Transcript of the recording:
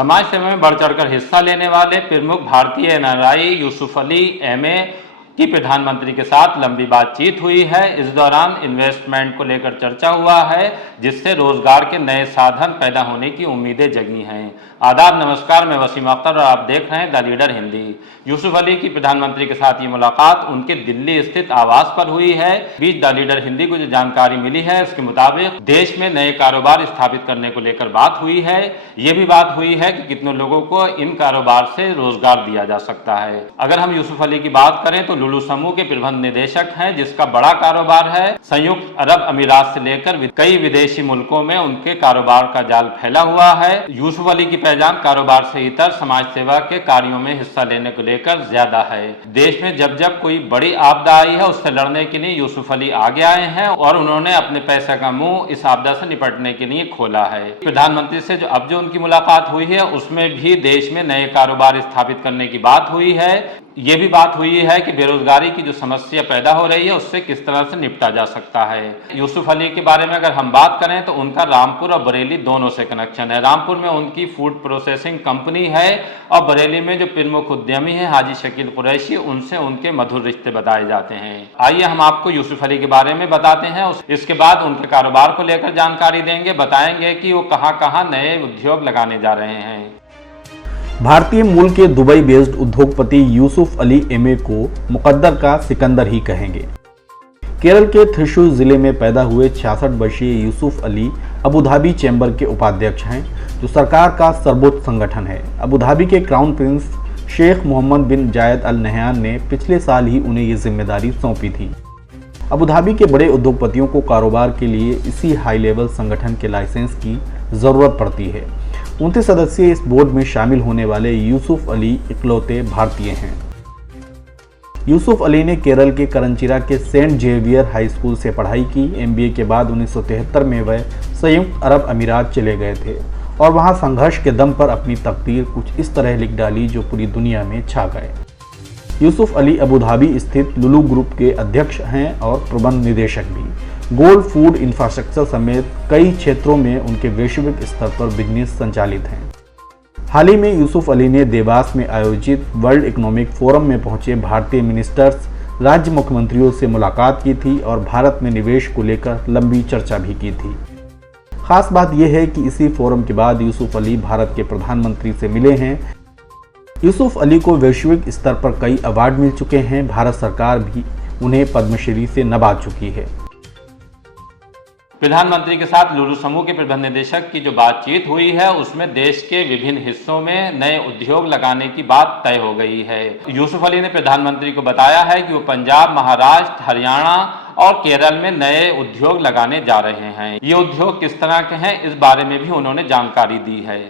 समाज सेवा में बढ़ चढ़कर हिस्सा लेने वाले प्रमुख भारतीय एनआरआई यूसुफ अली एमए की प्रधानमंत्री के साथ लंबी बातचीत हुई है। इस दौरान इन्वेस्टमेंट को लेकर चर्चा हुआ है, जिससे रोजगार के नए साधन पैदा होने की उम्मीदें जगी हैं। आदाब, नमस्कार, मैं वसीम अख्तर और आप देख रहे हैं द लीडर हिंदी। यूसुफ अली की प्रधानमंत्री के साथ ये मुलाकात उनके दिल्ली स्थित आवास पर हुई है। बीच द लीडर हिंदी को जो जानकारी मिली है उसके मुताबिक देश में नए कारोबार स्थापित करने को लेकर बात हुई है। ये भी बात हुई है कि कितने लोगों को इन कारोबार से रोजगार दिया जा सकता है। अगर हम यूसुफ अली की बात करें तो लुलु समूह के प्रबंध निदेशक हैं, जिसका बड़ा कारोबार है। संयुक्त अरब अमीरात से लेकर कई विदेशी मुल्कों में उनके कारोबार का जाल फैला हुआ है। यूसुफ अली की पहचान कारोबार से इतर समाज सेवा के कार्यों में हिस्सा लेने को लेकर ज्यादा है। देश में जब जब कोई बड़ी आपदा आई है उससे लड़ने के लिए यूसुफ अली आगे आए हैं और उन्होंने अपने पैसे का मुंह इस आपदा से निपटने के लिए खोला है। प्रधानमंत्री से जो उनकी मुलाकात हुई है उसमें भी देश में नए कारोबार स्थापित करने की बात हुई है। ये भी बात हुई है कि बेरोजगारी की जो समस्या पैदा हो रही है उससे किस तरह से निपटा जा सकता है। यूसुफ अली के बारे में अगर हम बात करें तो उनका रामपुर और बरेली दोनों से कनेक्शन है। रामपुर में उनकी फूड प्रोसेसिंग कंपनी है और बरेली में जो प्रमुख उद्यमी है हाजी शकील कुरैशी, उनसे उनके मधुर रिश्ते बताए जाते हैं। आइए हम आपको यूसुफ अली के बारे में बताते हैं, इसके बाद उनके कारोबार को लेकर जानकारी देंगे, बताएंगे कि वो कहाँ कहाँ नए उद्योग लगाने जा रहे हैं। भारतीय मूल के दुबई बेस्ड उद्योगपति यूसुफ अली एमए को मुकद्दर का सिकंदर ही कहेंगे। केरल के थ्रिशूर जिले में पैदा हुए 66 वर्षीय Yusuf Ali Abu Dhabi chamber के उपाध्यक्ष हैं, जो सरकार का सर्वोच्च संगठन है। अबू धाबी के क्राउन प्रिंस शेख मोहम्मद बिन जायद अल नहयान ने पिछले साल ही उन्हें ये जिम्मेदारी सौंपी थी। अबू धाबी के बड़े उद्योगपतियों को कारोबार के लिए इसी हाई लेवल संगठन के लाइसेंस की जरूरत पड़ती है। 29 सदस्यीय इस बोर्ड में शामिल होने वाले यूसुफ अली इकलौते भारतीय हैं। यूसुफ अली ने केरल के करंचिरा के सेंट जेवियर हाई स्कूल से पढ़ाई की। एमबीए के बाद 1973 में वह संयुक्त अरब अमीरात चले गए थे और वहां संघर्ष के दम पर अपनी तकदीर कुछ इस तरह लिख डाली जो पूरी दुनिया में छा गए। यूसुफ अली अबू धाबी स्थित लुलु ग्रुप के अध्यक्ष हैं और प्रबंध निदेशक भी। गोल्ड फूड इंफ्रास्ट्रक्चर समेत कई क्षेत्रों में उनके वैश्विक स्तर पर बिजनेस संचालित हैं। हाल ही में यूसुफ अली ने देवास में आयोजित वर्ल्ड इकोनॉमिक फोरम में पहुंचे भारतीय मिनिस्टर्स, राज्य मुख्यमंत्रियों से मुलाकात की थी और भारत में निवेश को लेकर लंबी चर्चा भी की थी। खास बात यह है कि इसी फोरम के बाद यूसुफ अली भारत के प्रधानमंत्री से मिले हैं। यूसुफ अली को वैश्विक स्तर पर कई अवार्ड मिल चुके हैं। भारत सरकार भी उन्हें पद्मश्री से नवाज चुकी है। प्रधानमंत्री के साथ लुलु समूह के प्रबंध निदेशक की जो बातचीत हुई है उसमें देश के विभिन्न हिस्सों में नए उद्योग लगाने की बात तय हो गई है। यूसुफ अली ने प्रधानमंत्री को बताया है कि वो पंजाब, महाराष्ट्र, हरियाणा और केरल में नए उद्योग लगाने जा रहे हैं। ये उद्योग किस तरह के हैं इस बारे में भी उन्होंने जानकारी दी है।